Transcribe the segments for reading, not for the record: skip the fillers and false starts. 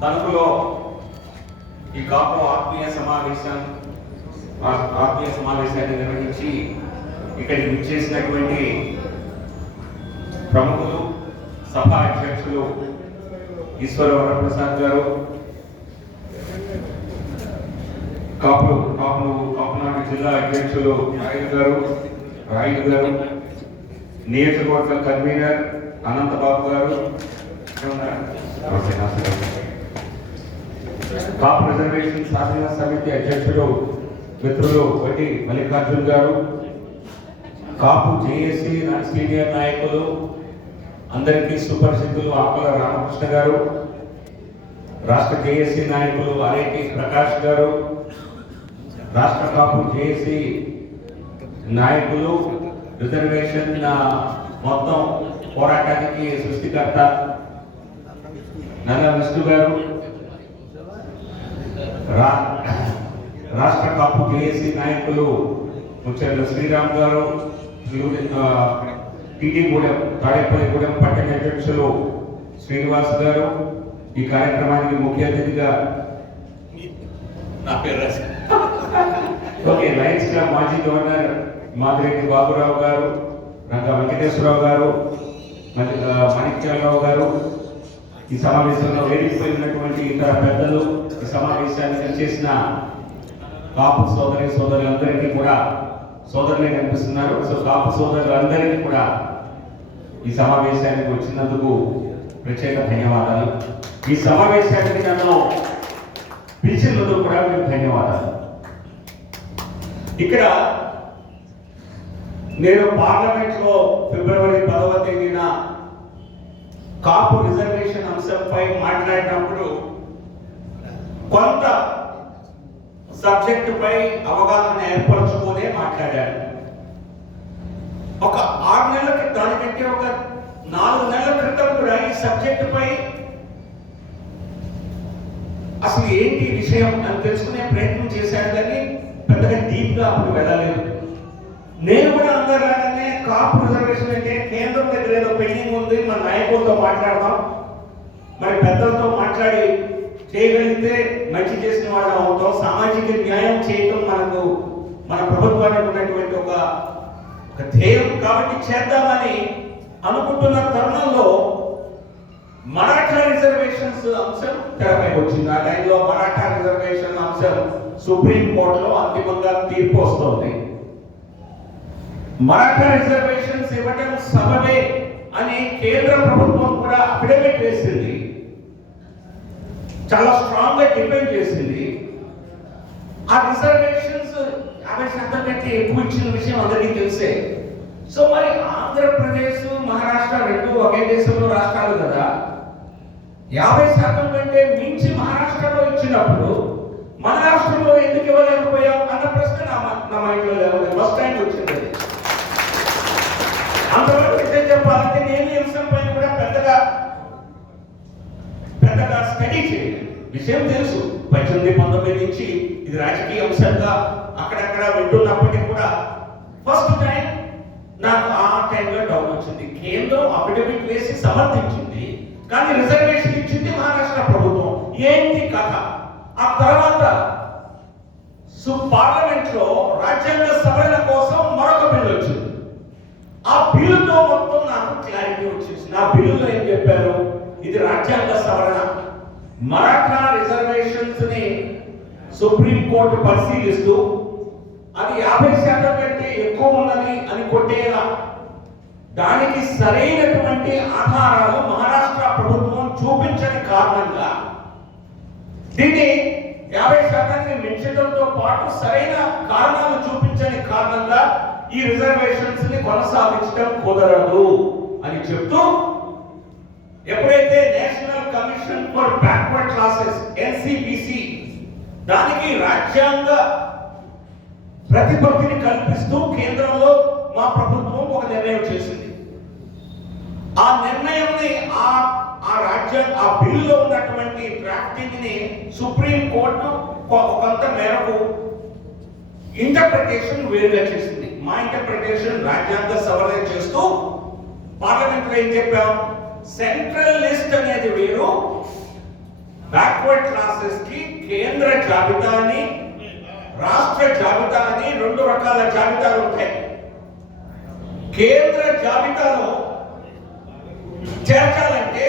తణుకులో ఈ కాపు ఆత్మీయ సమావేశాన్ని నిర్వహించి ఇక్కడికి విచ్చేసినటువంటి ప్రముఖులు, సభా అధ్యక్షులు ఈశ్వర వరప్రసాద్ గారు, కాపునాడు జిల్లా అధ్యక్షులు రాయుడు గారు, నియోజకవర్గ కన్వీనర్ అనంతబాబు గారు, కాపు రిజర్వేషన్ సాధన సమితి అధ్యక్షులు మిత్రులు వడ్డీ మల్లికార్జున్ గారు, కాపు జేఏసీ సీనియర్ నాయకులు అందరికీ సుపరిచితులు ఆకుల రామకృష్ణ గారు, రాష్ట్ర జేఏసీ నాయకులు ఆర్ఐటి ప్రకాష్ గారు, రాష్ట్ర కాపు జేఏసీ నాయకులు, రిజర్వేషన్ మొత్తం పోరాటానికి సృష్టికర్త నల్ల విష్ణు గారు, రాష్ట్ర కాపు జేఏసీ నాయకులు ముచ్చర్ల శ్రీరామ్ గారు, టీడీగూడెం తాడేపల్లిగూడెం పట్టణ అధ్యక్షులు శ్రీనివాస్ గారు, ఈ కార్యక్రమానికి ముఖ్య అతిథిగా లయన్స్ క్లబ్ మాజీ గవర్నర్ మాదిరెడ్డి బాబురావు గారు, రంగ వెంకటేశ్వరరావు గారు, మాణిక్యాలరావు గారు, ఈ సమావేశంలో వేదికపై ఉన్నటువంటి ఇతర పెద్దలు, ఈ సమావేశాన్ని చేసిన కాపు సోదరులందరికీ కూడా సోదరులే కనిపిస్తున్నారు. సో కాపు సోదరులందరికీ కూడా ఈ సమావేశానికి వచ్చినందుకు ప్రత్యేక ధన్యవాదాలు. ఈ సమావేశానికి నన్ను పిలిచినందుకు కూడా మీకు ధన్యవాదాలు. ఇక్కడ నేను పార్లమెంట్లో ఫిబ్రవరి 10వ తేదీన కాపు రిజర్వేషన్ అంశంపై మాట్లాడినప్పుడు కొంత సబ్జెక్టుపై అవగాహన ఏర్పరచుకునే మాట్లాడాను. ఒక 6 నెలల దానికంటే ఒక 4 నెలల క్రితం కూడా ఈ సబ్జెక్టుపై అసలు ఏంటి విషయం అని తెలుసుకునే ప్రయత్నం చేశాను, కానీ పెద్దగా డీప్ గా అప్పుడు వెళ్ళలేదు. నేను కూడా అందరిలాగానే కాపు రిజర్వేషన్ అంటే కేంద్రం దగ్గర ఏదో పెండింగ్ ఉంది, మన నాయకులతో మాట్లాడదాం, మరి పెద్దలతో మాట్లాడి చేయగలిగితే మంచి చేసిన వాళ్ళం అవుతాం, సామాజిక న్యాయం చేయటం మన ప్రభుత్వానికి ఉన్నటువంటి ఒక ధ్యేయం కాబట్టి చేద్దామని అనుకుంటున్న తరుణంలో మరాఠా రిజర్వేషన్స్ అంశం తెరపై వచ్చింది. ఆ టైంలో మరాఠా రిజర్వేషన్ అంశం సుప్రీం కోర్టులో అంతిమంగా తీర్పు వస్తుంది. మరాఠా రిజర్వేషన్స్ ఇవ్వటం సబబే అని కేంద్ర ప్రభుత్వం కూడా అఫిడవిట్ వేసింది, చాలా స్ట్రాంగ్ గా డిపెండ్ చేసింది. ఆ రిజర్వేషన్స్ 50% కంటే ఎక్కువ ఇచ్చిన విషయం అందరికీ తెలిసే. సో మరి ఆంధ్రప్రదేశ్, మహారాష్ట్ర రెండు ఒకే దేశంలో రాష్ట్రాలు కదా, 50% కంటే మించి మహారాష్ట్రలో ఇచ్చినప్పుడు మన రాష్ట్రంలో ఎందుకు ఇవ్వలేకపోయాం అన్న ప్రశ్న నా మైండ్లో లేవలేదు. ఫస్ట్ టైం వచ్చింది. అంతవరకు విషయం చెప్పాలంటే నేను ఈ అంశం పైన కూడా పెద్దగా స్టడీ చేయలేదు. విషయం తెలుసు, 18-19 నుంచి ఇది రాజకీయ అంశంగా అక్కడక్కడ వింటున్నప్పటికీ కూడా ఫస్ట్ టైం నాకు ఆ టైంలో డౌట్ వచ్చింది. కేంద్రం అఫిడవిట్ వేసి సమర్థించింది, కానీ రిజర్వేషన్ ఇచ్చింది మహారాష్ట్ర ప్రభుత్వం. ఏంటి కథ? ఆ తర్వాత పార్లమెంట్ లో రాజ్యాంగ సవరణ కోసం మరొక బిల్లు వచ్చింది. ఆ బిల్లుతో మొత్తం నాకు క్లారిటీ వచ్చేసింది. ఆ బిల్లులో ఏం చెప్పారు, ఇది రాజ్యాంగ సవరణ, మరాఠా రిజర్వేషన్స్ ని సుప్రీం కోర్టు పరిశీలిస్తూ అది 50% కంటే ఎక్కువ ఉన్నది అని కొట్టేలా దానికి సరైనటువంటి ఆధారాలు మహారాష్ట్ర ప్రభుత్వం చూపించని కారణంగా దీన్ని 50% మించడంతో పాటు సరైన కారణాలు చూపించని కారణంగా ఈ రిజర్వేషన్స్ ని కొనసాగించడం కుదరదు అని చెప్తూ, ఎప్పుడైతే national commission for backward classes NCBC దానికి రాజ్యాంగ ప్రతిపత్తిని కల్పిస్తూ కేంద్రంలో మా ప్రభుత్వం ఒక నిర్ణయం చేసింది. ఆ నిర్ణయంని ఆ బిల్లులో ఉన్నటువంటి డ్రాఫ్టింగ్ ని సుప్రీం కోర్టు కొంత మేరకు ఇంటర్ప్రిటేషన్ వేరుగా చేసింది. మా ఇంటర్ప్రిటేషన్ రాజ్యాంగ సవరణ చేస్తూ పార్లమెంట్ లో ఏం చెప్పాం, సెంట్రల్ లిస్ట్ అనేది వేరు, బ్యాక్వర్డ్ క్లాసెస్ కి కేంద్ర జాబితాని రాష్ట్ర జాబితా అని రెండు రకాల జాబితాలు ఉంటాయి. కేంద్ర జాబితాలో చేర్చాలంటే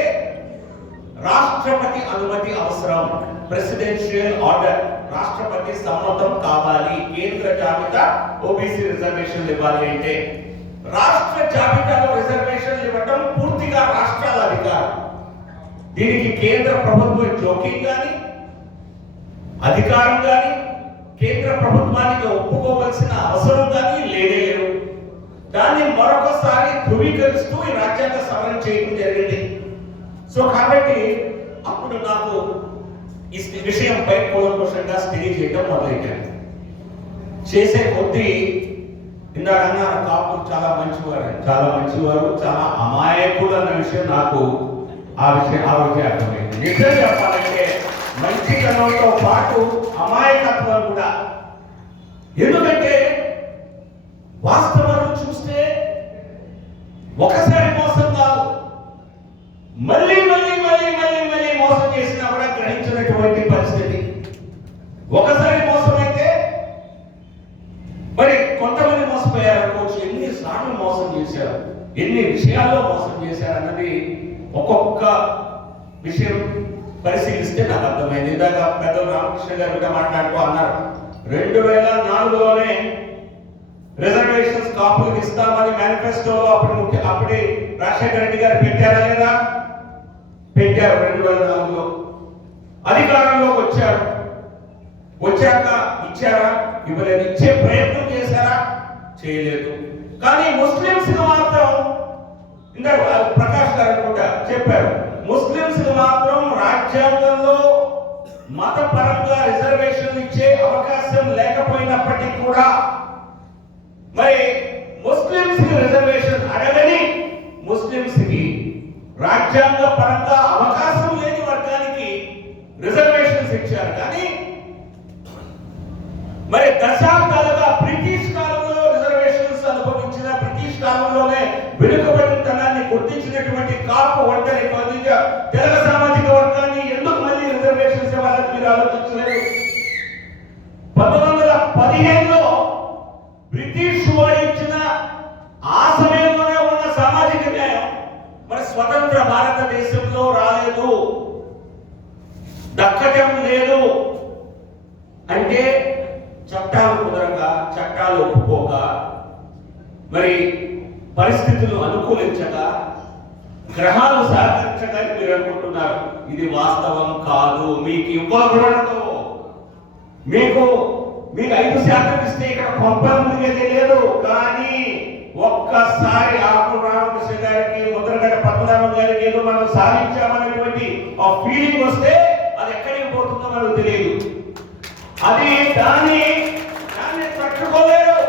రాష్ట్రపతి అనుమతి అవసరం, ప్రెసిడెన్షియల్ ఆర్డర్, రాష్ట్రపతి సమ్మతం కావాలి. కేంద్ర జాబితా ఓబీసీ రిజర్వేషన్లు ఇవ్వాలి అంటే రాష్ట్ర జాబితాలో రిజర్వేషన్లు ఇవ్వడం పూర్తిగా రాష్ట్రాల అధికారం. దీనికి కేంద్ర ప్రభుత్వం జోక్యం కానీ అధికారం కానీ కేంద్ర ప్రభుత్వానికి ఒప్పుకోవలసిన అవసరం కానీ లేనే లేవు. దాన్ని మరొకసారి ధృవీకరిస్తూ ఈ రాజ్యాంగ సవరణ చేయడం జరిగింది. సో కాబట్టి అప్పుడు నాకు ఈ విషయంపై కూలంకషంగా స్టడీ చేయడం మొదలెట్టాను. చేసే కొద్దీ ఇందాక అన్నారు కాపులు చాలా మంచివారు, చాలా అమాయకులు అన్న విషయం నాకు ఆ విషయం అర్థమైంది. నిజం చెప్పాలంటే మంచితనంతో పాటు అమాయకత్వం కూడా. ఎందుకంటే వాస్తవాలు చూస్తే ఒకసారి మోసం కాదు, మళ్ళీ మోసం చేసినా కూడా గ్రహించినటువంటి పరిస్థితి. ఒకసారి మోసం అయితే మరి కొంతమంది మోసపోయారు అనుకోవచ్చు. ఎన్నిసార్లు మోసం చేశారు, ఎన్ని విషయాల్లో మోసం చేశారు అన్నది ఒక్కొక్క విషయం పరిశీలిస్తే నాకు అర్థమైంది. ఇందాక పెద్దలు రామకృష్ణ గారు కూడా మాట్లాడుతూ అన్నారు, 2004లోనే రిజర్వేషన్స్ కాపులకు ఇస్తామని మేనిఫెస్టోలో అప్పుడే రాజశేఖర రెడ్డి గారు పెట్టారా లేదా? పెట్టారు. 2004లో అధికారంలోకి వచ్చారు. వచ్చాక ఇచ్చారా? ఇవ్వలేదు. ఇచ్చే ప్రయత్నం చేశారా? చేయలేదు. కానీ ముస్లింస్ మాత్రం ఇందాక ప్రకాష్ గారు కూడా చెప్పారు, ముస్లింస్ మాత్రం రాజ్యాంగంలో మతపరంగా రిజర్వేషన్ ఇచ్చే అవకాశం లేకపోయినప్పటికీ కూడా మరి ముస్లింస్ రిజర్వేషన్ అడగని ముస్లింస్ కి రాజ్యాంగ పరంగా అవకాశం లేని వర్గానికి రిజర్వేషన్స్ ఇచ్చారు. కానీ మరి దశాబ్దాలుగా బ్రిటిష్ కాలంలో రిజర్వేషన్స్ అనుభవించిన, బ్రిటిష్ కాలంలోనే వెనుకబడితనాన్ని గుర్తించినటువంటి కాపు ఒంటరి తెలుగు సామాజిక వర్గాన్ని ఎందుకు మళ్ళీ రిజర్వేషన్స్ ఇవ్వాలని మీరు ఆలోచించలేదు? 1915లో బ్రిటిష్ వారు ఇచ్చిన ఆ సమయంలోనే ఉన్న సామాజిక న్యాయం మరి స్వతంత్ర భారతదేశంలో రాలేదు, దక్కటం లేదు. అంటే చట్టాలు కుదరక, చట్టాలు ఒప్పుకోక, మరి పరిస్థితులు అనుకూలించక, గ్రహాలు సహకరించక మీరు అనుకుంటున్నారు. ఇది వాస్తవం కాదు. మీకు ఇవ్వకూడదు. మీకు 5% ఇస్తే ఇక్కడ కొంపలు మునిగేది లేదు. కానీ ఒక్కసారి ఆకు రామకృష్ణ గారికి, ముద్రగడ్డ పద్మనాభం గారికి ఏదో మనం సాధించామనేటువంటి ఆ ఫీలింగ్ వస్తే అది ఎక్కడికి పోతుందో మనకు తెలియదు. అది దాన్ని తట్టుకోలేరు.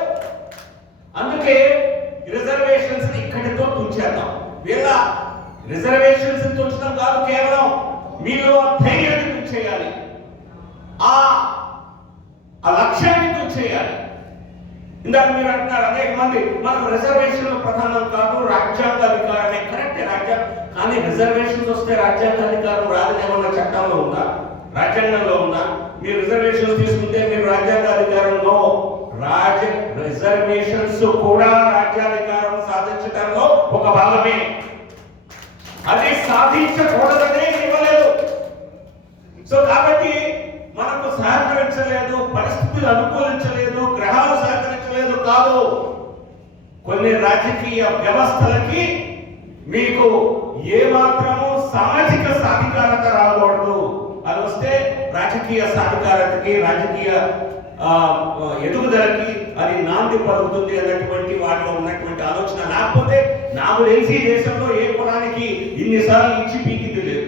అందుకే రిజర్వేషన్స్ ఇక్కడితో తుంచేద్దాం. వీళ్ళ రిజర్వేషన్స్ తుంచడం కాదు, కేవలం మీలో ధైర్యాన్ని తుంచేయాలి, ఆ లక్ష్యాన్ని తుంచేయాలి. ఇందాక మీరు అంటున్నారు అనేక మంది మనకు రిజర్వేషన్లు ప్రధానం కాదు, రాజ్యాంగ అధికారమే. కరెక్ట్, రాజ్యాంగం. కానీ రిజర్వేషన్స్ వస్తే రాజ్యాంగ అధికారం రాదని ఏమన్నా చట్టంలో ఉందా, రాజ్యాంగంలో ఉందా? మీరు రిజర్వేషన్స్ తీసుకుంటే మీరు రాజ్యాంగ అధికారంలో రిజర్వేషన్స్ కూడా రాజ్యాధికారం సాధించడంలో ఒక భాగమే. అది సాధించకూడదనే ఇవ్వలేదు. సో కాబట్టి మనకు సహకరించలేదు, పరిస్థితులు అనుకూలించలేదు, గ్రహాలు సహకరించలేదు కాదు. కొన్ని రాజకీయ వ్యవస్థలకి మీకు ఏ మాత్రము సామాజిక సాధికారత రాకూడదు. అది వస్తే రాజకీయ సాధికారతకి, రాజకీయ ఎదుగుదలకి అది నాంది పలుకుతుంది అన్నటువంటి వాటిలో ఉన్నటువంటి ఆలోచన. లేకపోతే నాకు తెలిసి దేశంలో ఏ కులానికి ఇన్నిసార్లు ఇచ్చి పీకింది లేదు.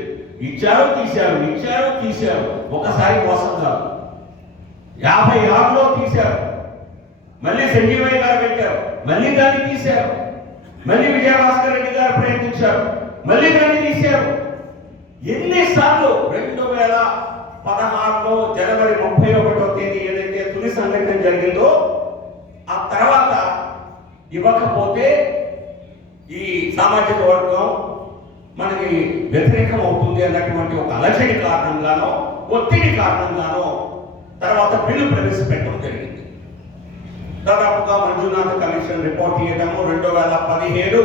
ఇచ్చారు తీశారు. ఒకసారి మోసం కాదు. 56లో తీశారు, మళ్ళీ సంజీవయ్య గారు పెట్టారు, మళ్ళీ దాన్ని తీశారు, మళ్ళీ విజయభాస్కర్ రెడ్డి గారు ప్రయత్నించారు, మళ్ళీ దాన్ని తీశారు. ఎన్నిసార్లు? 2016లో జనవరి 31వ తేదీ ఏదైతే తొలి సంఘటన జరిగిందో ఆ తర్వాత ఇవ్వకపోతే ఈ సామాజిక వర్గం మనకి వ్యతిరేకం అవుతుంది అవుతుంది అన్నటువంటి ఒక అలజడి కారణంగానో ఒత్తిడి కారణంగానో తర్వాత బిల్లు ప్రవేశపెట్టడం జరిగింది. దాదాపుగా మంజునాథ్ కమిషన్ రిపోర్ట్ ఇవ్వడము 2017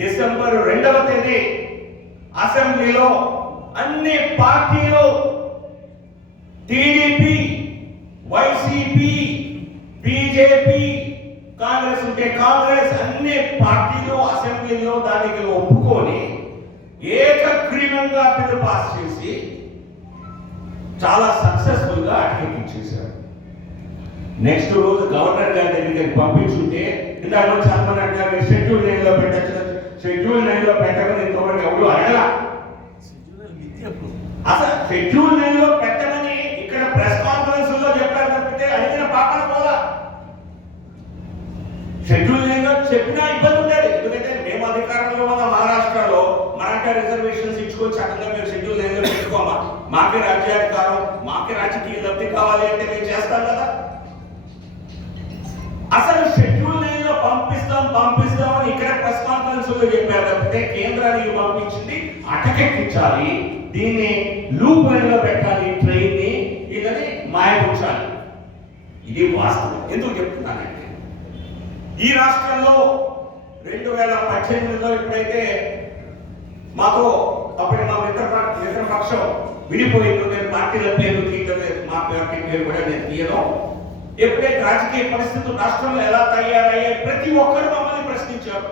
డిసెంబర్ 2వ తేదీ అసెంబ్లీలో అన్ని పార్టీలు టీడీపీ, వైసీపీ, బీజేపీ, కాంగ్రెస్ ఉంటే కాంగ్రెస్ అన్ని పార్టీలు అసెంబ్లీలో దానికి ఒప్పుకొని ఏకగ్రీవంగా బిల్లు పాస్ చేసి చాలా సక్సెస్ఫుల్ గా అటకెక్కించేశారు. నెక్స్ట్ రోజు గవర్నర్ గారి దగ్గరికి పంపించుంటే ఇందాక చాలా మంది అంటారు షెడ్యూల్ 9 లో పెట్టచ్చు, షెడ్యూల్ 9 లో పెట్టమని ఇంతవరకు ఎవరు అడగల. అసలు షెడ్యూల్ 9 లో పెట్టమని ఇక్కడ ప్రెస్ కాన్ఫరెన్స్ లో చెప్పారు తప్పితే అడిగిన పాపన పోలా. షెడ్యూల్ 9 లో చెప్పినా ఇబ్బంది ఉండేది. ఎందుకంటే మేము అధికారంలో ఉన్న మహారాష్ట్రలో మరాఠా రిజర్వేషన్స్ ఇచ్చుకొని చక్కగా మేము షెడ్యూల్ 9 లో పెట్టుకోమా, మాకే రాజ్యాధికారం, మాకే రాజకీయ లబ్ధి కావాలి అంటే మేము చేస్తాం కదా. అసలు షెడ్యూల్ 9 లో పంపిస్తాం అని ఇక్కడ ప్రెస్ కాన్ఫరెన్స్ లో చెప్పారు తప్పితే కేంద్రానికి పంపించింది అటకెక్కించాలి, దీన్ని లూప్ లైన్లో పెట్టాలి, ట్రైన్ ని ఇదని మాయపుచ్చాలి. ఇది వాస్తవం. ఎందుకు చెప్తున్నానంటే ఈ రాష్ట్రంలో 2018లో ఎప్పుడైతే మాకు అప్పుడు మా మిత్రపక్షం విడిపోయిందో, నేను పార్టీల పేరు తీయలేదు, మా పార్టీ పేరు కూడా నేను తీయను. ఎప్పుడైతే రాజకీయ పరిస్థితులు రాష్ట్రంలో ఎలా తయారయ్యాయి ప్రతి ఒక్కరు మమ్మల్ని ప్రశ్నించారు,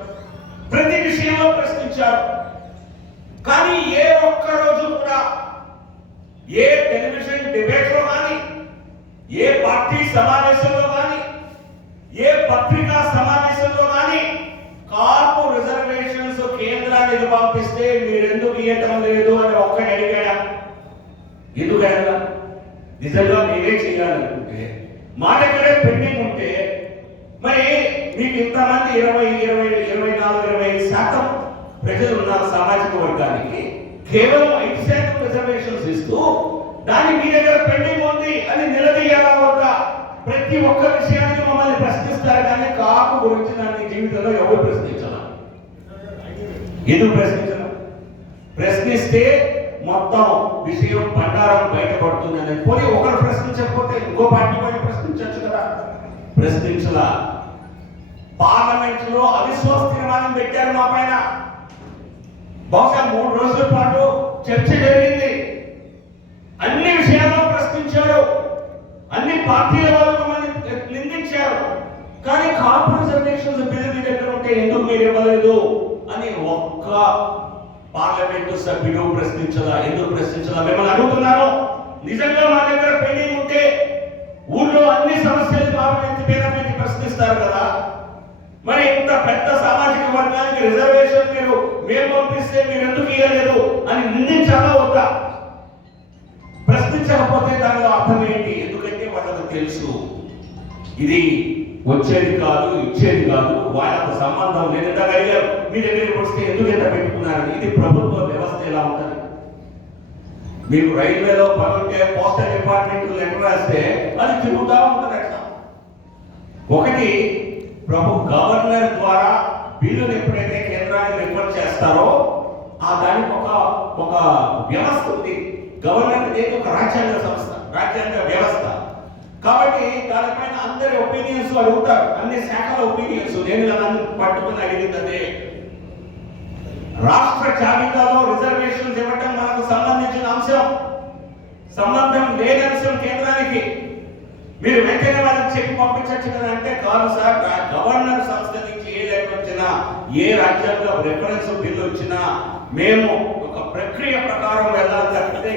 ప్రతి విషయంలో ప్రశ్నించారు. కానీ ఏ ఒక్క రోజు కూడా ఏ టెలివిజన్ డిబేట్ లో కానీ, ఏ పార్టీ సమావేశంలో కానీ, ఏ పత్రికా సమావేశంలో కానీ కాపు రిజర్వేషన్స్ కేంద్రానికి పంపిస్తే మీరెందుకు ఇవ్వటం లేదు అని ఒక్కటి అడిగాడా? ఎందుకు అడగలా? నిజంగా మేమే చేయాలనుకుంటే మా దగ్గరే పెండింగ్ ఉంటే మరి మీకు ఇంతమంది 24-25% ప్రజలు ఉన్నారు సామాజిక వర్గానికి, కేవలం 5% రిజర్వేషన్స్ ఇస్తూ దాని మీ దగ్గర పెండింగ్ ఉంది అని నిలదీయాలా వద్దా? ప్రతి ఒక్క విషయాన్ని మమ్మల్ని ప్రశ్నిస్తారు కానీ కాపు గురించి దాన్ని జీవితంలో ఎవరు ప్రశ్నించాల? ఎందుకు ప్రశ్నించరు? ప్రశ్నిస్తే మొత్తం విషయం బండారం బయటపడుతుంది అని పోనీ ఒకరు ప్రశ్నించకపోతే ఇంకో పార్టీ పైన ప్రశ్నించవచ్చు కదా. ప్రశ్నించలా. పార్లమెంట్ లో అవిశ్వాస తీర్మానం పెట్టారు మా పైన. బహుశా 3 రోజుల పాటు చర్చ జరిగింది. అన్ని విషయాల్లో ప్రశ్నించారు, అన్ని పార్టీల వాళ్ళు మమ్మల్ని నిందించారు. కానీ కాపు రిజర్వేషన్స్ బిల్లు మీ దగ్గర ఉంటే ఎందుకు మీరు ఇవ్వలేదు అని ఒక్క పార్లమెంటు సభ్యుడు ప్రశ్నించదా? ఎందుకు ప్రశ్నించదా? మిమ్మల్ని అడుగుతున్నాను. నిజంగా మా దగ్గర పెండింగ్ ఉంటే ఊళ్ళో అన్ని సమస్యలు పార్లమెంట్ మీద ప్రశ్నిస్తారు కదా. మరి ఇంత పెద్ద సామాజిక వర్గానికి రిజర్వేషన్ మేము పంపిస్తే మీరు ఎందుకు ఇవ్వలేదు అని నిందించాలా వద్దా? ప్రశ్నించకపోతే దానిలో అర్థం ఏంటి? ఎందుకంటే వాళ్ళకు తెలుసు ఇది వచ్చేది కాదు, ఇచ్చేది కాదు, వాళ్ళకు సంబంధం లేదు. ఎంత అడిగారు మీ దగ్గరికి వస్తే ఎందుకు ఎంత పెట్టుకున్నారని. ఇది ప్రభుత్వ వ్యవస్థ ఎలా ఉంటుంది? మీకు రైల్వేలో పని ఉంటే పోస్టల్ డిపార్ట్మెంట్ లెటర్ రాస్తే అది తిరుగుతూ ఉంటుంది. అట్లా ఒకటి గవర్నర్ ద్వారా బిల్లును ఎప్పుడైతే కేంద్రానికి రిఫర్ చేస్తారో ఆ దానికి ఒక వ్యవస్థ ఉంది. గవర్నర్ అనేది ఒక రాజ్యాంగ సంస్థ, రాజ్యాంగ వ్యవస్థ. కాబట్టి దానిపైన అందరి ఒపీనియన్స్ అడుగుతారు, అన్ని శాఖల ఒపీనియన్స్. నేను దాన్ని పట్టుకుని అడిగింది అదే. రాష్ట్ర జాబితాలో రిజర్వేషన్స్ ఇవ్వటం మనకు సంబంధించిన అంశం, సంబంధం లేని అంశం కేంద్రానికి. మీరు వెంటనే వాళ్ళకి చెప్పి పంపించచ్చు కదా అంటే కాదు సార్, గవర్నర్ సంస్థ నుంచి ఏ లెటర్ వచ్చినా, ఏ రాజ్యాంగ రిఫరెన్స్ బిల్లు వచ్చినా మేము ఒక ప్రక్రియ ప్రకారం వెళ్ళాలి తప్పితే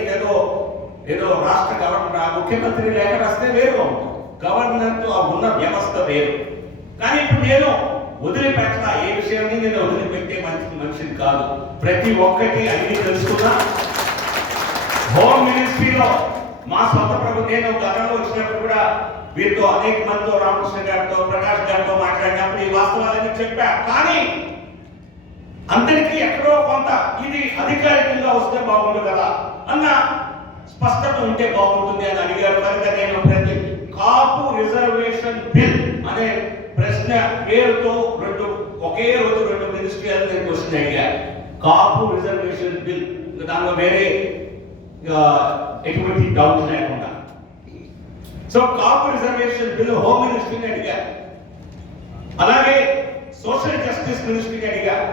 ఏదో రాష్ట్ర గవర్నర్ ముఖ్యమంత్రి లేఖ రాస్తే వేరుగా ఉంటుంది, గవర్నర్ తో ఉన్న వ్యవస్థ వేరు. కానీ ఇప్పుడు నేను వదిలిపెట్టా, ఏ విషయాన్ని నేను వదిలిపెట్టే మనిషిని కాదు. ప్రతి ఒక్కటి అన్ని తెలుసుకున్నా. హోమ్ మినిస్ట్రీలో మా సొంత ప్రభుత్వం, నేను గతంలో వచ్చినప్పుడు కూడా వీరితో అనేక మందితో, రామకృష్ణ గారితో, ప్రకాష్ గారితో మాట్లాడినప్పుడు ఈ వాస్తవాలన్నీ చెప్పా. కానీ అందరికీ ఎక్కడో కొంత ఇది అధికారికంగా వస్తే బాగుండు కదా అన్న స్పష్టత ఉంటే బాగుంటుంది అని అడిగారు. కనుక నేను ప్రతి కాపు రిజర్వేషన్ బిల్ అనే ప్రశ్న పేరుతో ఒకే రోజు 2 మినిస్ట్రీలు నేను క్వశ్చన్ అడిగా. కాపు రిజర్వేషన్ బిల్ దానిలో వేరే ఎటువంటి డౌట్ లేకుండా. సో కాపు రిజర్వేషన్ బిల్ హోమ్ మినిస్ట్రీని అడిగారు, అలాగే సోషల్ జస్టిస్ మినిస్ట్రీని అడిగారు.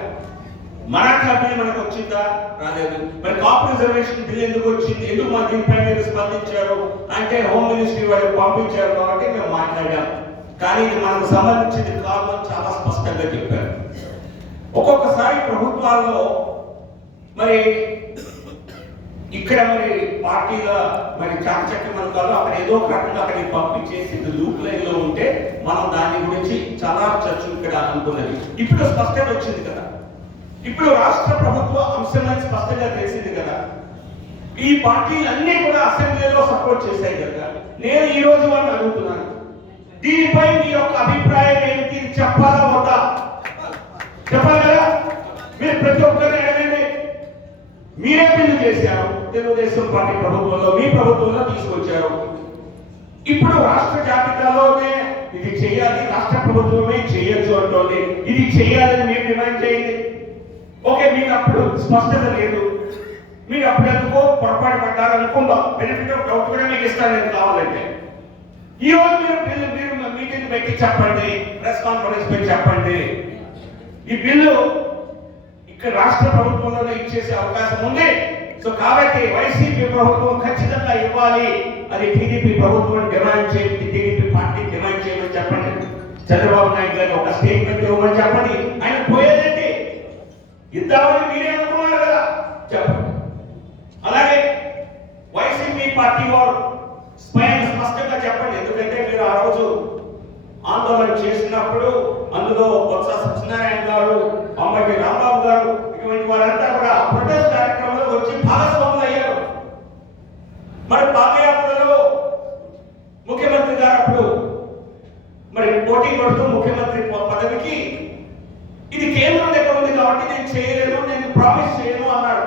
మరాఠా బిల్ మనకు వచ్చిందా? రాలేదు. మరి కాపు రిజర్వేషన్ బిల్ ఎందుకు వచ్చింది, ఎందుకు మా దీనిపై మీరు స్పందించారు అంటే హోమ్ మినిస్ట్రీ వాళ్ళు పంపించారు కాబట్టి మేము మాట్లాడాం, కానీ ఇది మనకు సంబంధించింది కాదు అని చాలా స్పష్టంగా చెప్పారు. ఒక్కొక్కసారి ప్రభుత్వాల్లో మరి ఇక్కడ మరి పార్టీల మరి చాకచక్యం కాదు, అక్కడ ఏదో ఒక రకంగా అక్కడికి పంపించేసి లూప్ లైన్ లో ఉంటే మనం దాని గురించి చాలా చర్చ ఇక్కడ అనుకున్నది. ఇప్పుడు స్పష్టత వచ్చింది కదా, ఇప్పుడు రాష్ట్ర ప్రభుత్వ అంశంలో స్పష్టంగా తెలిసింది కదా, ఈ పార్టీలు అన్ని కూడా అసెంబ్లీలో సపోర్ట్ చేశాయి కదా. నేను ఈ రోజు వాళ్ళు అడుగుతున్నాను, దీనిపై మీ యొక్క అభిప్రాయం ఏమిటి? చెప్పాలా వద్దా? చెప్పాలి కదా. మీరు ప్రతి ఒక్కరిని అడగండి. మీరే బిల్లు చేశారు, తెలుగుదేశం పార్టీ ప్రభుత్వంలో మీ ప్రభుత్వంలో తీసుకొచ్చారు. ఇప్పుడు రాష్ట్ర జాబితాలోనే ఇది చేయాలి, రాష్ట్ర ప్రభుత్వమే చేయొచ్చు అంటోంది. ఇది చేయాలని మీరు డిమాండ్ చేయండి. ఓకే, మీకు అప్పుడు స్పష్టత లేదు, మీరు అప్పుడు ఎందుకో పొరపాటు పడ్డారు అనుకుందాం. బెనిఫిట్ ఆఫ్ డౌట్ కూడా మీకు ఇస్తాను నేను కావాలంటే. ఈ రోజు మీరు మీటింగ్ పెట్టి చెప్పండి, ప్రెస్ కాన్ఫరెన్స్ పెట్టి చెప్పండి, ఈ బిల్లు ఇక్కడ రాష్ట్ర ప్రభుత్వంలోనే ఇచ్చేసే అవకాశం ఉంది. సో కాబట్టి వైసీపీ ప్రభుత్వం ఖచ్చితంగా ఇవ్వాలి, అది టీడీపీ ప్రభుత్వం డిమాండ్ చేయండి, టీడీపీ పార్టీ డిమాండ్ చేయమని చెప్పండి. చంద్రబాబు నాయుడు గారు ఒక స్టేట్మెంట్ ఇవ్వమని చెప్పండి. ఆయన పోయేదండి, ఇద్దామని మీరే అనుకున్నారు కదా, చెప్పండి. అలాగే వైసీపీ పార్టీ వారు స్పష్టంగా చెప్పండి, ఎందుకంటే మీరు ఆ రోజు ఆందోళన చేసినప్పుడు అందులో బొత్స సత్యనారాయణ గారు, అంబటి రాంబాబు గారు, ఇటువంటి వారంతా కూడా ప్రొటెస్ట్ కార్యక్రమంలో వచ్చి భాగస్వాములు అయ్యారు. మరి పాదయాత్రలో ముఖ్యమంత్రి గారు అప్పుడు మరి పోటీ పడుతూ ముఖ్యమంత్రి పదవికి ఇది కేంద్రం దగ్గర ఉంది కాబట్టి నేను చేయలేను, నేను ప్రామిస్ చేయను అన్నాడు.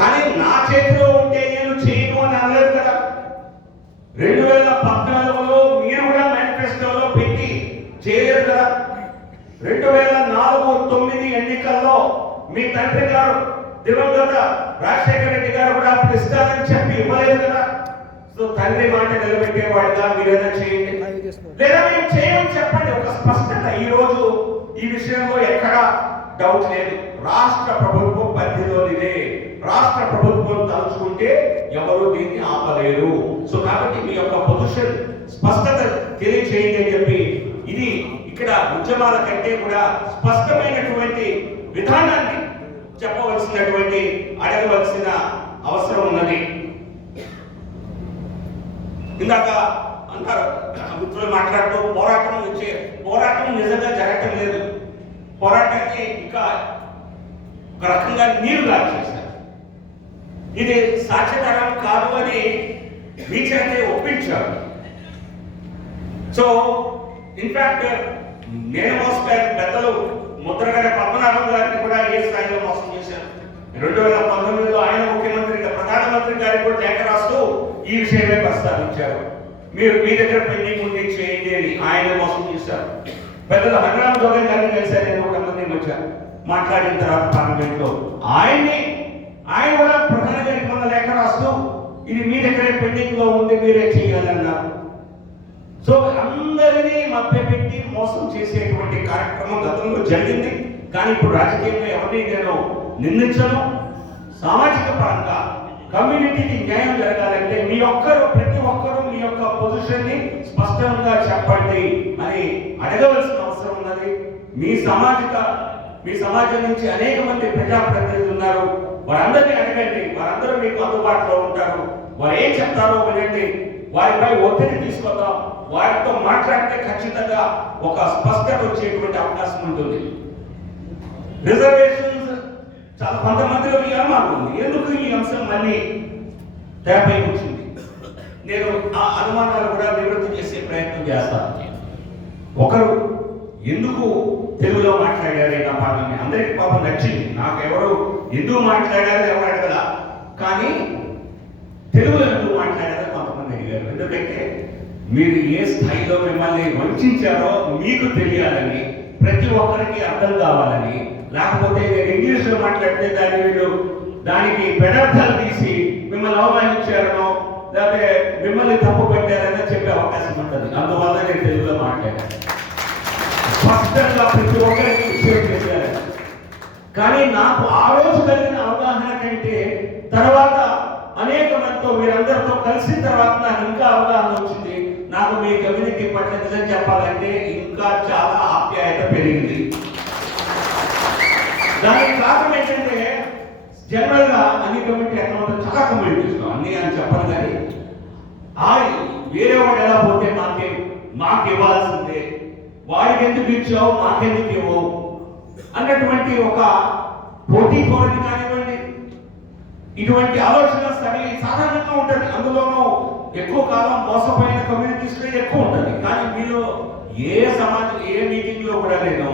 కానీ నా చేతిలో ఉంటే నేను చేయను అని అనలేదు కదా. 2014లో మీరు కూడా మేనిఫెస్టోలో పెట్టి చేయలేదు కదా. 2004-09 ఎన్నికల్లో మీ తండ్రి గారు దివంగత రాజశేఖర రెడ్డి గారు కూడా అప్పుడు ఇస్తారని చెప్పి ఇవ్వలేదు కదా. సో తండ్రి మాట నిలబెట్టేవాడుగా మీరు ఏదైనా చేయండి, లేదా మేము చేయమని చెప్పండి. ఒక స్పష్టత ఈ రోజు ఈ విషయంలో ఎక్కడా డౌట్ లేదు. రాష్ట్ర ప్రభుత్వం పరిధిలోనిదే, రాష్ట్ర ప్రభుత్వం తలుచుకుంటే ఎవరు దీన్ని ఆపలేరు. సో కాబట్టి మీ యొక్క పొజిషన్ స్పష్టత తెలియచేయండి అని చెప్పి, ఇది ఇక్కడ ఉద్యమాల కంటే కూడా స్పష్టమైనటువంటి విధానాన్ని చెప్పవలసినటువంటి అడగవలసిన అవసరం ఉన్నది. ఇందాక అంటారు మిత్రులు మాట్లాడుతూ పోరాటం నిజంగా జరగటం లేదు, పోరాటాన్ని ఇంకా ఒక రకంగా నీరు చేశారు. ఇది సాక్ష్యతరం కాదు అని మీ చేతే ఒప్పించారు. సో ఇన్ఫాక్ట్ నేను మోసపోయాను, పెద్దలు ముద్రగడ పద్మనాభం గారిని కూడా ఏ స్థాయిలో మోసం చేశారు. 2019లో ఆయన ముఖ్యమంత్రిగా ప్రధానమంత్రి గారికి కూడా లేఖ రాస్తూ ఈ విషయమే ప్రస్తావించారు. మీరు మీ దగ్గర పెండింగ్ ఉంది చేయండి అని ఆయన మోసం చేశారు. పెద్దలు హరిరామ్ జోగన్ గారిని కలిశారు నేను ఒక మంది మధ్య మాట్లాడిన తర్వాత పార్లమెంట్ లో ఆయన కూడా ప్రధాన గారికి మొన్న లేఖ రాస్తూ ఇది మీ దగ్గరే పెండింగ్ లో ఉంది మీరే చేయాలన్నారు. సో అందరినీ మభ్యపెట్టి మోసం చేసేటువంటి కార్యక్రమం గతంలో జరిగింది. కానీ ఇప్పుడు రాజకీయంలో ఎవరిని నేను నిందించను. సామాజిక పరంగా కమ్యూనిటీకి న్యాయం జరగాలంటే ప్రతి ఒక్కరూ మీ యొక్క పొజిషన్ ని స్పష్టంగా చెప్పండి అని అడగవలసిన అవసరం ఉన్నది. మీ సమాజం నుంచి అనేక మంది ప్రజాప్రతినిధులు ఉన్నారు, వారందరినీ అడగండి. వారందరూ మీకు అందుబాటులో ఉంటారు. వారు ఏం చెప్తారో వినండి, వారిపై ఒత్తిడి తీసుకొద్దాం. వారితో మాట్లాడితే ఖచ్చితంగా ఒక స్పష్టత వచ్చేటువంటి అవకాశం ఉంటుంది. రిజర్వేషన్స్ చాలా కొంతమందిలో ఈ అనుమానం ఉంది, ఎందుకు ఈ అంశం మళ్ళీ తెరపై వచ్చింది. నేను ఆ అనుమానాలు కూడా నివృత్తి చేసే ప్రయత్నం చేస్తాను. ఒకరు ఎందుకు తెలుగులో మాట్లాడారు నా పాటని అందరికీ పాపం నచ్చింది. నాకెవరు ఎందుకు మాట్లాడారు ఎవరు అడగదా, కానీ తెలుగులో ఎందుకు మాట్లాడారో కొంతమంది అడిగారు. ఎందుకంటే మీరు ఏ స్థాయిలో మిమ్మల్ని వంచారో మీకు తెలియాలని, ప్రతి ఒక్కరికి అర్థం కావాలని. లేకపోతే నేను ఇంగ్లీష్లో మాట్లాడితే దాన్ని వీళ్ళు దానికి పెడార్థాలు తీసి మిమ్మల్ని అవమానించారనో లేకపోతే మిమ్మల్ని తప్పు పెట్టారని చెప్పే అవకాశం ఉంటుంది. అందువల్ల నేను తెలుగులో మాట్లాడాను. స్పష్టంగా ప్రతి ఒక్కరికి విషయం చేశారు. కానీ నాకు ఆ రోజు కలిగిన అవగాహన కంటే తర్వాత అనేక మందితో మీరందరితో కలిసిన తర్వాత నాకు ఇంకా అవగాహన వచ్చింది. నాకు మీ కమ్యూనిటీ పట్ల నిజం చెప్పాలంటే ఇంకా చాలా ఆప్యాయత పెరిగింది. దానికి కారణం ఏంటంటే జనరల్ గా అన్ని కమ్యూనిటీ ఎట్లా ఉంటారు, చాలా కమ్యూనిటీస్ అన్ని అని చెప్పను, కానీ వేరే వాడు ఎలా పోతే మాకు ఇవ్వాల్సిందే, వాడికి ఎందుకు ఇచ్చావు మాకెందుకు ఇవ్వవు అన్నటువంటి ఒక పోటీ ధోరణి కానివ్వండి, ఇటువంటి ఆలోచన సాధారణంగా ఉంటుంది. అందులోనూ ఎక్కువ కాలం మోసపోయిన కమ్యూనిటీస్ ఎక్కువ ఉంటుంది. కానీ మీలో ఏ మీటింగ్ లో కూడా నేను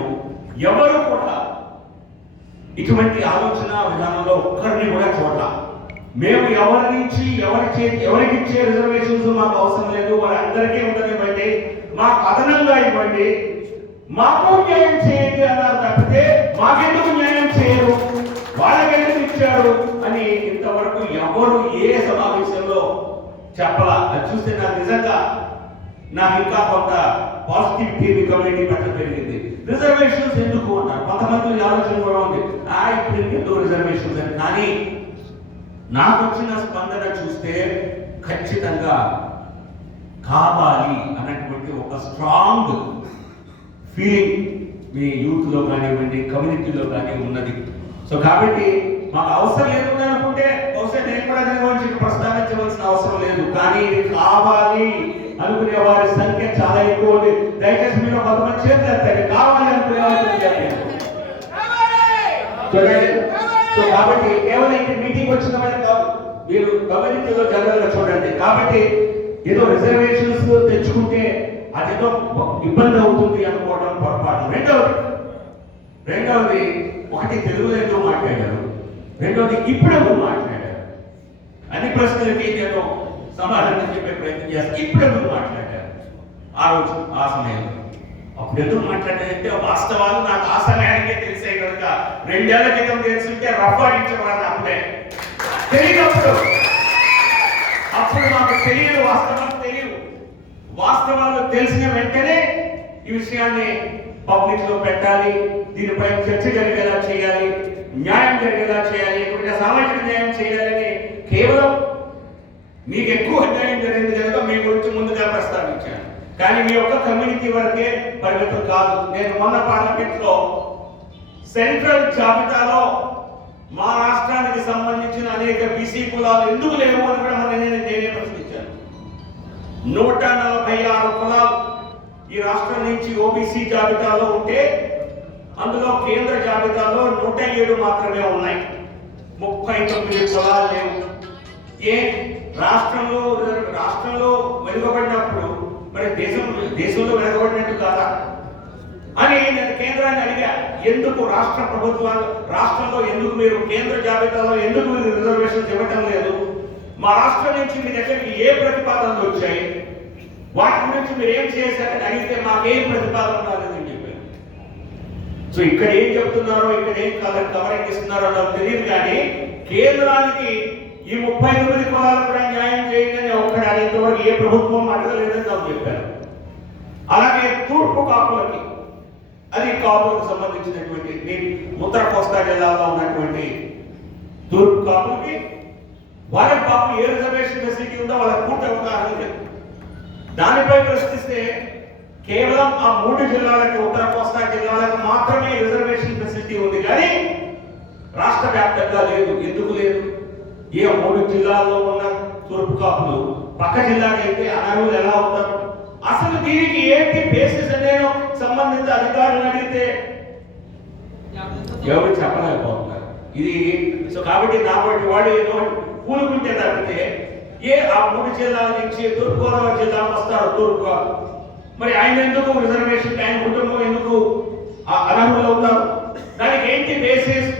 ఎవరు కూడా ఇటువంటి ఆలోచన విధానంలో ఒక్కరిని కూడా చూడాల. మేము ఎవరి నుంచి ఎవరికి ఇచ్చే రిజర్వేషన్స్ మాకు అవసరం లేదు, వారందరికీ ఉండనివ్వండి, మాకు అదనంగా ఇవ్వండి, మాకు న్యాయం చేయండి అన్నారు తప్పితే మాకెందుకు న్యాయం చేయరు, వాళ్ళకెందుకు ఇచ్చారు అని ఇంతవరకు ఎవరు ఏ సమావేశంలో చెప్పాలా. అది చూస్తే నాకు నిజంగా ఇంకా కొంత పాజిటివిటీ కమ్యూనిటీ పట్ల పెరిగింది. రిజర్వేషన్స్ ఎందుకు అన్నారు, కొంతమంది ఆలోచన కూడా ఉంది ఇప్పుడు ఎందుకు రిజర్వేషన్స్ అని. కానీ నాకు వచ్చిన స్పందన చూస్తే ఖచ్చితంగా కావాలి అన్నటువంటి ఒక స్ట్రాంగ్ ఫీలింగ్ మీ యూత్ లో కానివ్వండి, కమ్యూనిటీలో కానీ ఉన్నది. సో కాబట్టి మాకు అవసరం లేదు అనుకుంటే బహుశా నేను కూడా దాని గురించి ప్రస్తావించవలసిన అవసరం లేదు. కానీ ఇది కావాలి అనుకునే వారి సంఖ్య చాలా ఎక్కువ ఉంది. దయచేసి మీరు కొంతమంది చేతులు ఎత్తండి, కావాలి అనుకునే వారు. సో కాబట్టి కేవలం ఇంటి మీటింగ్ వచ్చిన వాళ్ళే కాదు, మీరు కమ్యూనిటీలో జనరల్ గా చూడండి. కాబట్టి ఏదో రిజర్వేషన్స్ తెచ్చుకుంటే అదేదో ఇబ్బంది అవుతుంది అనుకోవడం పొరపాటు. రెండవది ఒకటి తెలుగులో ఎందుకు మాట్లాడారు, రెండవది ఇప్పుడు మాట్లాడారు. అన్ని ప్రశ్నలకి నేను సమాధానం చెప్పే ప్రయత్నం చేస్తాను. ఇప్పుడు ఎందుకు మాట్లాడారు ఆ రోజు ఆ సమయంలో, అప్పుడు ఎందుకు మాట్లాడారంటే వాస్తవాలు నాకు ఆ సమయానికే తెలిసే కనుక 2 ఏళ్ల క్రితం తెలుసుంటే రఫ్ ఆడించేవాడిని. అప్పుడే తెలియనప్పుడు అప్పుడు నాకు తెలియదు, వాస్తవాలు తెలిసిన వెంటనే ఈ విషయాన్ని పబ్లిక్ లో పెట్టాలి, దీనిపై చర్చ జరిగేలా చేయాలి, న్యాయం జరిగేలా చేయాలి, సామాజిక న్యాయం చేయాలని కేవలం మీకు ఎక్కువ న్యాయం జరిగింది కనుక మీ గురించి ముందుగా ప్రస్తావించాను. కానీ మీ యొక్క కమ్యూనిటీ వరకే పరిమితం కాదు. నేను మొన్న పార్లమెంట్ లో సెంట్రల్ జాబితాలో మా రాష్ట్రానికి సంబంధించిన అనేక బీసీ కులాలు ఎందుకు లేవు అని కూడా నేనే ప్రశ్నించాను. 146 కులాలు ఈ రాష్ట్రం నుంచి ఓబీసీ జాబితాలో ఉంటే అందులో కేంద్ర జాబితాలో 107 మాత్రమే ఉన్నాయి. 39 కులాలు లేవు. రాష్ట్రంలో వెనుకబడినప్పుడు మరి దేశంలో వెనుకబడినట్టు కాదా అని నేను కేంద్రాన్ని అడిగా. ఎందుకు రాష్ట్ర ప్రభుత్వాలు రాష్ట్రంలో ఎందుకు మీరు కేంద్ర జాబితాలో ఎందుకు మీరు రిజర్వేషన్స్ ఇవ్వటం లేదు, మా రాష్ట్రం నుంచి మీ దగ్గరికి ఏ ప్రతిపాదనలు వచ్చాయి, వాటి గురించి మీరు ఏం చేశారని అడిగితే మాకేం ప్రతిపాదన రాలేదని చెప్పారు. సో ఇక్కడ ఏం చెప్తున్నారో, ఇక్కడ ఏం కవరింగ్ ఇస్తున్నారో నాకు తెలియదు. కానీ కేంద్రానికి ఈ 39 కులాలు కూడా న్యాయం చేయండి ఒక్కడ అడిగేంతవరకు ఏ ప్రభుత్వం అడగలేదని నాకు చెప్పారు. అలాగే తూర్పు కాపులకి, అది కాపులకు సంబంధించినటువంటి ఉత్తర కోస్తా జిల్లాలో ఉన్నటువంటి తూర్పు కాపులకి వాళ్ళకి పాపం ఏ రిజర్వేషన్ ఫెసిలిటీ ఉందో వాళ్ళకి పూర్తి అవగాహన లేదు. దానిపై ప్రశ్నిస్తే కేవలం ఆ 3 జిల్లాలకు, ఉత్తర కోస్తా జిల్లాలకు మాత్రమే రిజర్వేషన్ ఫెసిలిటీ ఉంది, కానీ రాష్ట్ర వ్యాప్తంగా లేదు. ఎందుకు లేదు? ఏ 3 జిల్లాల్లో ఉన్న తూర్పు కాపులు పక్క జిల్లాకి అయితే అనర్హులు ఎలా అవుతారు? అసలు దీనికి ఏంటి బేసిస్ నేను సంబంధిత అధికారులను అడిగితే ఎవరు చెప్పలేకపోతున్నారు. ఇది సో కాబట్టి కాబట్టి వాడు ఏదో కూలుకుంటే తప్పితే ఆ 3 జిల్లాల నుంచి తూర్పుగోదావరి జిల్లాకు వస్తారు తూర్పు, మరి ఆయన ఎందుకు రిజర్వేషన్, ఆయన కుటుంబం ఎందుకు అనర్హులు అవుతారు? దానికి ఏంటి బేసిస్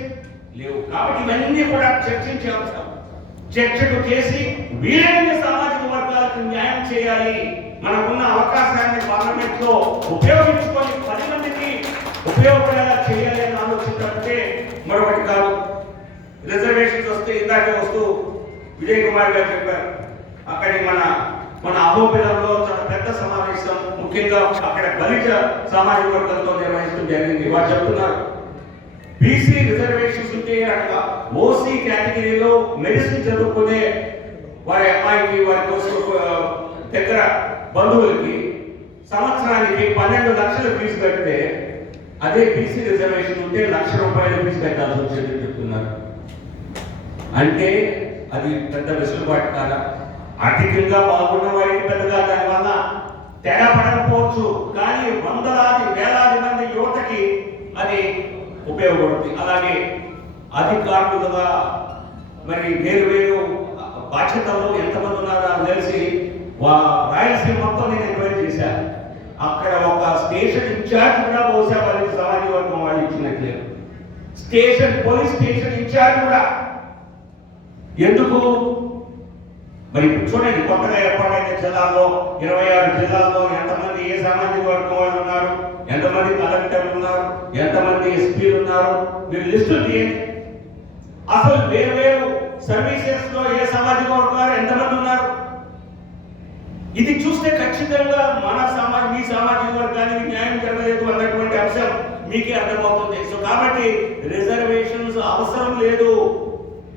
లేవు. కాబట్టి ఇవన్నీ కూడా చర్చించే అంశం. చర్చకు చేసి వీలైన సామాజిక వర్గాలకు న్యాయం చేయాలి, మనకున్న అవకాశాన్ని పార్లమెంట్ లో ఉపయోగించుకొని 10 మందికి ఉపయోగపడేలా చేయాలి అని ఆలోచించే మరొకటి కాదు. రిజర్వేషన్స్ ఇందాక వస్తూ విజయ్ కుమార్ గారు చెప్పారు, అక్కడి మన అహోబిలంలో చాలా పెద్ద సమావేశం, ముఖ్యంగా అక్కడ దళిత సామాజిక వర్గంతో నిర్వహించడం జరిగింది. వారు చెప్తున్నారు బీసీ రిజర్వేషన్స్ ఉంటే అట్లా ఓసీ కేటగిరీలో మెడిసిన్ చదువుకునే వారి అమ్మాయికి వారి కోసం దగ్గర బంధువులకి సంవత్సరానికి 12 లక్షల ఫీజు కడితే అదే బీసీ రిజర్వేషన్ ఉంటే ₹1,00,000 ఫీజు కట్టాల్సి వచ్చేది చెప్తున్నారు. అంటే అది పెద్ద వెసులుబాటు కాదా? ఆర్థికంగా బాగున్న వారికి పెద్దగా దానివల్ల తేడా పడకపోవచ్చు, కానీ వందలాది వేలాది మంది యువతకి అది ఉపయోగపడుతుంది. అలాగే అధికారులుగా మరి వేరు బాధ్యతల్లో ఎంతమంది ఉన్నారో తెలిసి రాయలసీమ మొత్తం నేను ఎంక్వైరీ చేశాను. అక్కడ ఒక స్టేషన్ ఇన్ఛార్జ్ కూడా బహుశా వాళ్ళకి సామాజిక వర్గం వాళ్ళు ఇచ్చినట్లేదు. పోలీస్ స్టేషన్ ఇన్ఛార్జ్ కూడా. ఎందుకు మరి ఇప్పుడు చూడండి, కొత్తగా ఏర్పాటైన జిల్లాల్లో 26 జిల్లాల్లో ఎంతమంది ఏ సామాజిక వర్గం వాళ్ళు ఉన్నారు, ఎంతమంది కలెక్టర్లు ఉన్నారు, ఎంతమంది ఎస్పీలు ఉన్నారు, మీరు లిస్టు తీయండి. అసలు వేరు సర్వీసెస్ లో ఏ సామాజిక వర్గాలు ఎంతమంది ఉన్నారు? ఇది చూస్తే ఖచ్చితంగా మీ సామాజిక వర్గానికి న్యాయం జరగలేదు అన్నటువంటి అంశం మీకే అర్థమవుతుంది. సో కాబట్టి రిజర్వేషన్స్ అవసరం లేదు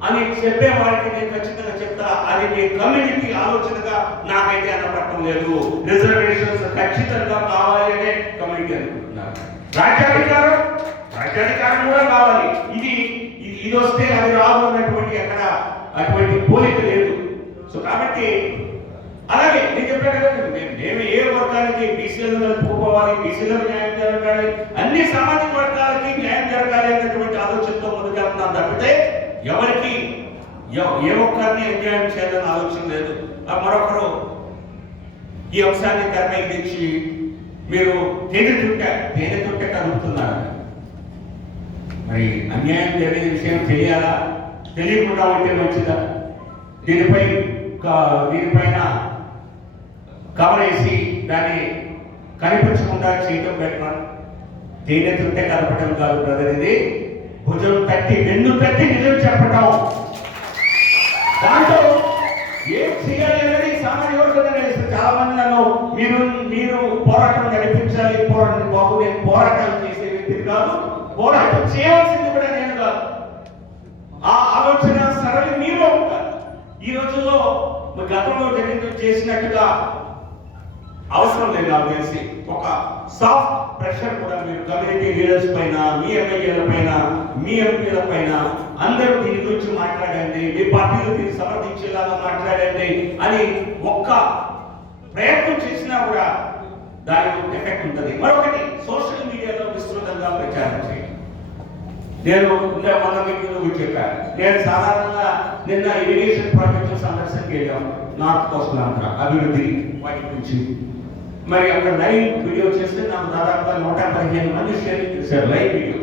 అని చెప్పే వారికి నేను ఖచ్చితంగా చెప్తా, అది మీ కమ్యూనిటీ ఆలోచనగా నాకైతే అనపడటం లేదు. రిజర్వేషన్స్ ఖచ్చితంగా కావాలి అనే కమ్యూనిటీ అనుకుంటున్నారు. రాజ్యాధికారం కూడా కావాలి. ఇది వస్తే అది రాదు అన్నటువంటి అక్కడ అటువంటి పోలిక లేదు. సో కాబట్టి అలాగే నేను చెప్పాను కదా, మేము ఏ వర్గానికి బీసీలను కలుపుకోవాలి, బీసీలకు న్యాయం జరగాలి, అన్ని సామాజిక వర్గాలకి న్యాయం జరగాలి అన్నటువంటి ఆలోచనతో ముందుకెళ్తున్నాం తప్పితే ఎవరికి ఏ ఒక్కరిని అన్యాయం చేయాలని ఆలోచన లేదు. మరొకరు ఈ అంశాన్ని తెరపై తెచ్చి మీరు తేనె చుట్ట కలుపుతున్నారు. మరి అన్యాయం జరిగే విషయం తెలియాలా? తెలియకుండా ఉంటే మంచిదా? దీనిపైన కవరేసి దాన్ని కనిపించకుండా చేయటం బెటర్. తేనె చుట్టే కలపటం కాదు బ్రదర్, ఇది భుజం తట్టి వెన్ను తట్టి నిజం చెప్పటం. దాంట్లో ఏం చేయాలి అనేది సామాన్య వర్గంగా చాలా మంది నన్ను మీరు పోరాటం నడిపించాలి, బాబు నేను పోరాటం చేసే వ్యక్తిని కాదు, పోరాటం చేయవలసింది కూడా నేను కాదు. ఆ ఆలోచన సరళి మీలో ఉంటారు. ఈ రోజుల్లో గతంలో చేసినట్టుగా అవసరం లేదు. నాకు తెలిసి ఒక సాఫ్ట్ ప్రెషర్ కూడా మీరు కమ్యూనిటీ లీడర్స్ పైన, మీ ఎమ్మెల్యేల పైన, మీ ఎంపీల పైన అందరూ దీని గురించి మాట్లాడండి, మీ పార్టీలు దీన్ని సమర్థించేలాగా మాట్లాడండి అని ఒక్క ప్రయత్నం చేసినా కూడా దానికి ఎఫెక్ట్ ఉంటుంది. మరొకటి, సోషల్ మీడియాలో విస్తృతంగా ప్రచారం చేయండి. నేను మొన్న మీకు చెప్పాను, నేను సాధారణంగా నిన్న ఇరిగేషన్ ప్రాజెక్టు సందర్శనకి వెళ్ళాము. నార్త్ కోస్ట్ ఆంధ్ర అభివృద్ధి వాటి గురించి. మరి అక్కడ లైవ్ వీడియో చేస్తే నాకు దాదాపుగా 115 మంది షేర్ చేశారు లైవ్ వీడియో.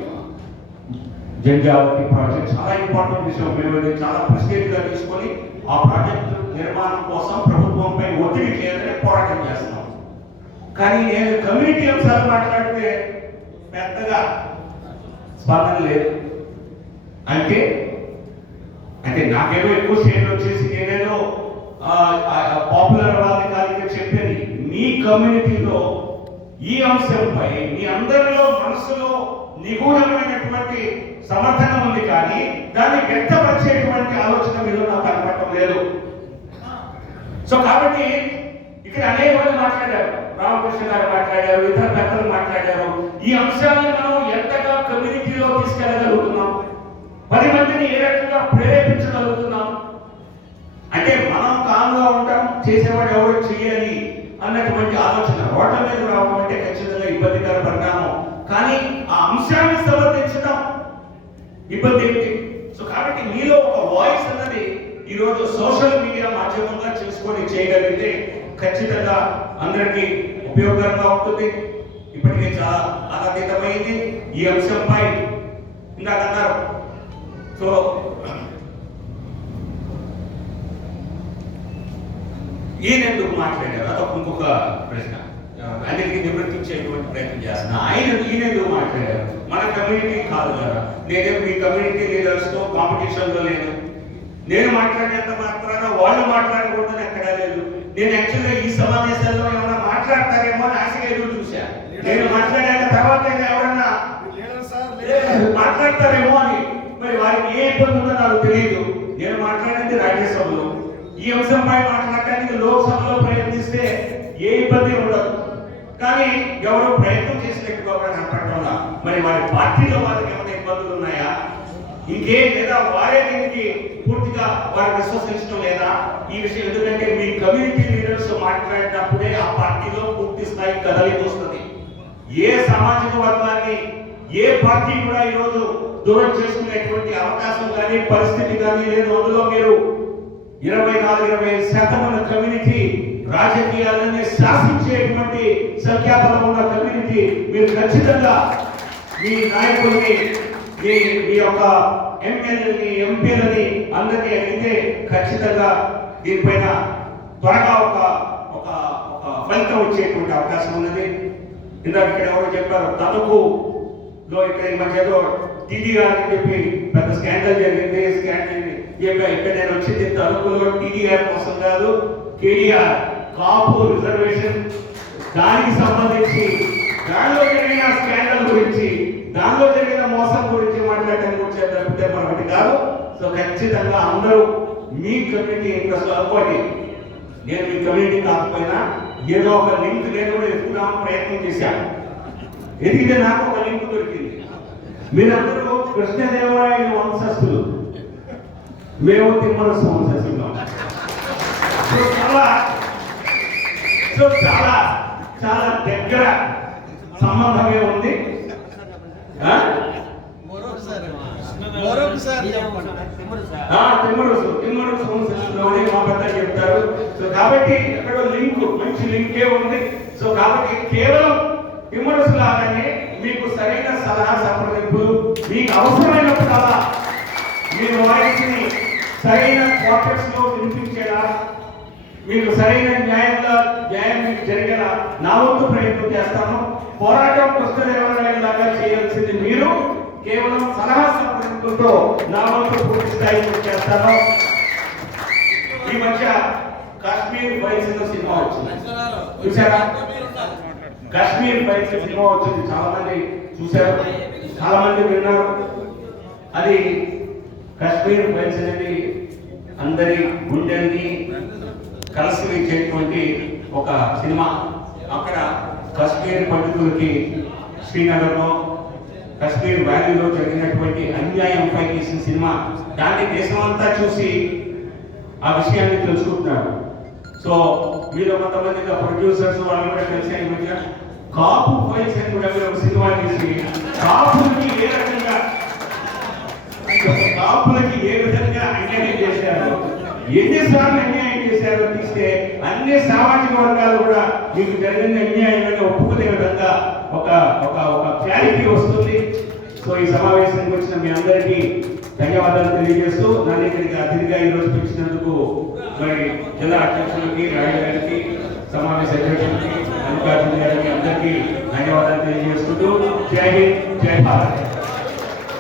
జంజావతి ప్రాజెక్ట్ చాలా ఇంపార్టెంట్ విషయం. మేము చాలా ప్రెస్టేజ్ గా తీసుకొని ఆ ప్రాజెక్టు నిర్మాణం కోసం ప్రభుత్వంపై ఒత్తిడి చేయాలని పోరాటం చేస్తున్నాం. కానీ నేను కమ్యూనిటీ అంశాలు మాట్లాడితే పెద్దగా స్పందన లేదు. అంటే నాకేదో ఎక్కువ షేర్లు వచ్చేసి నేనేదో పాపులర్ వాళ్ళని కాదు చెప్పేది. మీ కమ్యూనిటీలో ఈ అంశంపై మీ అందరిలో మనసులో నిగూఢమైనటువంటి సమర్థన ఉంది, కానీ దాన్ని వ్యక్తపరిచేటువంటి ఆలోచన మీలో నాకు కనపడటం లేదు. సో కాబట్టి ఇక్కడ అనేక మంది మాట్లాడారు, రామకృష్ణ గారు మాట్లాడారు, ఇతర పెద్దలు మాట్లాడారు. ఈ అంశాన్ని మనం ఎంతగా కమ్యూనిటీలో తీసుకెళ్ళగలుగుతున్నాం, 10 మందిని ఏ రకంగా ప్రేరేపించగలుగుతున్నాం? అంటే మనం కామ్గా ఉంటాం, చేసేవాడు ఎవరు చేయాలి అన్నటువంటి ఆలోచన రోడ్ల మీద రావడం అంటే ఖచ్చితంగా ఇబ్బందికర పరిణామం. కానీ ఆ అంశాన్ని సమర్థించడం ఇబ్బంది ఏంటి? సో కాబట్టి మీలో ఒక వాయిస్ అన్నది ఈరోజు సోషల్ మీడియా మాధ్యమంగా చేసుకొని చేయగలిగితే ఖచ్చితంగా అందరికీ ఉపయోగకరంగా ఉంటుంది. ఇప్పటికే చాలా అతీతమైంది ఈ అంశంపై. ఇందాక అన్నారు, సో ఈయనెందుకు మాట్లాడారు అదొక ఇంకొక ప్రశ్న. అన్నిటికీ నివృత్తించేటువంటి ప్రయత్నం చేస్తున్నా. ఈయనెందుకు మాట్లాడారు? మన కమ్యూనిటీ కాదు కదా. నేనే మీ కమ్యూనిటీ లీడర్స్ తో కాంపిటీషన్ లో లేను. నేను మాట్లాడినంత మాత్రాన వాళ్ళు మాట్లాడకూడదని ఎక్కడా లేదు. నేను యాక్చువల్గా ఈ సమావేశాల్లో ఏమైనా మాట్లాడతారేమో అని ఆశగా ఎదురు చూశా. నేను మాట్లాడాక తర్వాత ఎవరన్నా మాట్లాడతారేమో అని, మరి వారికి ఏ ఇబ్బంది ఉందో నాకు తెలియదు. నేను మాట్లాడింది రాజ్యసభలో, ఈ అంశంపై మాట్లాడటానికి లోక్సభలో ప్రయత్నిస్తే ఏ ఇబ్బంది ఉండదు. కానీ ఎవరో ప్రయత్నం చేసినట్టుగా కనపడటంలా మరి వారి పార్టీలో వాళ్ళకి ఏమైనా ఇబ్బందులు ఉన్నాయా ఇంకే, లేదా వారే దీనికి పూర్తిగా వారు విశ్వసించడం లేదా ఈ విషయం? ఎందుకంటే మీ కమ్యూనిటీ లీడర్స్ మాట్లాడినప్పుడే ఆ పార్టీలో పూర్తి స్థాయి కదలిక వస్తుంది. ఏ సామాజిక వర్గాన్ని ఏ పార్టీ కూడా ఈరోజు దూరం చేసుకునేటువంటి అవకాశం కానీ పరిస్థితి కానీ లేదు. అందులో మీరు 24-25% కమ్యూనిటీ రాజకీయాలని శాసించేటువంటి సంఖ్యాబలం ఉన్న కమ్యూనిటీ, మీరు ఖచ్చితంగా మీ నాయకుల్ని మీ యొక్క ఎమ్మెల్యేలని ఎంపీలని అందరినీ అడిగితే ఖచ్చితంగా దీనిపైన త్వరగా ఒక ఫలితం వచ్చేటువంటి అవకాశం ఉన్నది. ఇందాక ఇక్కడ ఎవరో చెప్పారు తణుకులో ఇక్కడ ఈ మధ్యలో టీడీఆర్ అని చెప్పి పెద్ద స్కాండల్ జరిగింది. ఇక్కడ నేను వచ్చింది తణుకులో టీడీఆర్ కోసం కాదు, కేడీఆర్ కాపు రిజర్వేషన్ దానికి సంబంధించి దానిలో జరిగిన స్కాండల్ గురించి, దానిలో జరిగిన మోసం గురించి మాట్లాడటానికి వచ్చే తప్పితే మరొకటి కాదు. సో ఖచ్చితంగా అందరూ మీ కమ్యూనిటీ ఇంట్రెస్ట్ అనుకోండి. నేను మీ కమ్యూనిటీ కాకపోయినా ఏదో ఒక లింక్ లేకుండా ఎత్తుకున్నామని ప్రయత్నం చేశాను. ఎదిగితే నాకు ఒక లింక్ దొరికింది. మీరందరూ కృష్ణదేవరాయల వంశస్థులు, మేము తిమ్మరసు వంశస్థులు. చాలా చాలా దగ్గర సంబంధమే ఉంది. తిమ్మరసు వంశస్థులోనే మా పెద్ద చెప్తారు. సో కాబట్టి ఎక్కడో లింక్, మంచి లింకే ఉంది. సో కాబట్టి కేవలం తిమ్మరసు లాగానే మీకు సరైన సలహా సంప్రదింపులు, మీకు అవసరమైనప్పుడల్లా మీరు వాయిస్ని సరైన క్వార్టర్స్ లో వినిపించేలా, మీకు సరైన న్యాయం మీకు జరిగేలా నా వంతు ప్రయత్నం చేస్తాను. పోరాటం కృష్ణదేవరాయలాగా చేయాల్సింది మీరు, కేవలం సలహా సంప్రదింపులతో నా వంతు పూర్తి స్థాయిలో చేస్తాను. ఈ మధ్య కాశ్మీర్ ఫైల్స్ సినిమా వచ్చింది, చూసారా? కాశ్మీర్ ఫైల్స్ సినిమా వచ్చింది, చాలా మంది చూశారు, చాలా మంది విన్నారు. అది కాశ్మీర్ ఫైల్స్ అనేది అందరి గుండెల్ని కలిసి వేసేటువంటి ఒక సినిమా. అక్కడ కాశ్మీర్ పండితులకి శ్రీనగర్లో కాశ్మీర్ వ్యాలీలో జరిగినటువంటి అన్యాయంపై తీసిన సినిమా. దాన్ని దేశమంతా చూసి ఆ విషయాన్ని తెలుసుకుంటున్నారు. సో మీరు కొంతమంది ప్రొడ్యూసర్స్ వాళ్ళు కూడా తెలిసాయి. మధ్య కాపు ఫైల్స్ అని కూడా మీరు ఒక సినిమా తీసి కాపులకి ఏ విధంగా అన్యాయం చేశారు, ఎన్నిసార్లు అన్యాయం చేశారో తీస్తే అన్ని సామాజిక వర్గాలు కూడా మీకు జరిగిన అన్యాయాన్ని ఒప్పుకునే విధంగా ఒక క్లారిటీ వస్తుంది. సో ఈ సమావేశానికి వచ్చిన మీ అందరికీ ధన్యవాదాలు తెలియజేస్తూ నన్ను ఇక్కడికి అతిథిగా ఈరోజు పిలిచినందుకు మరి జిల్లా అధ్యక్షులకి, రాజు గారికి, సమావేశ అధ్యక్షులకి, మల్లికార్జున గారికి అందరికీ ధన్యవాదాలు తెలియజేస్తుంటూ జై హింద్, జై భారత్.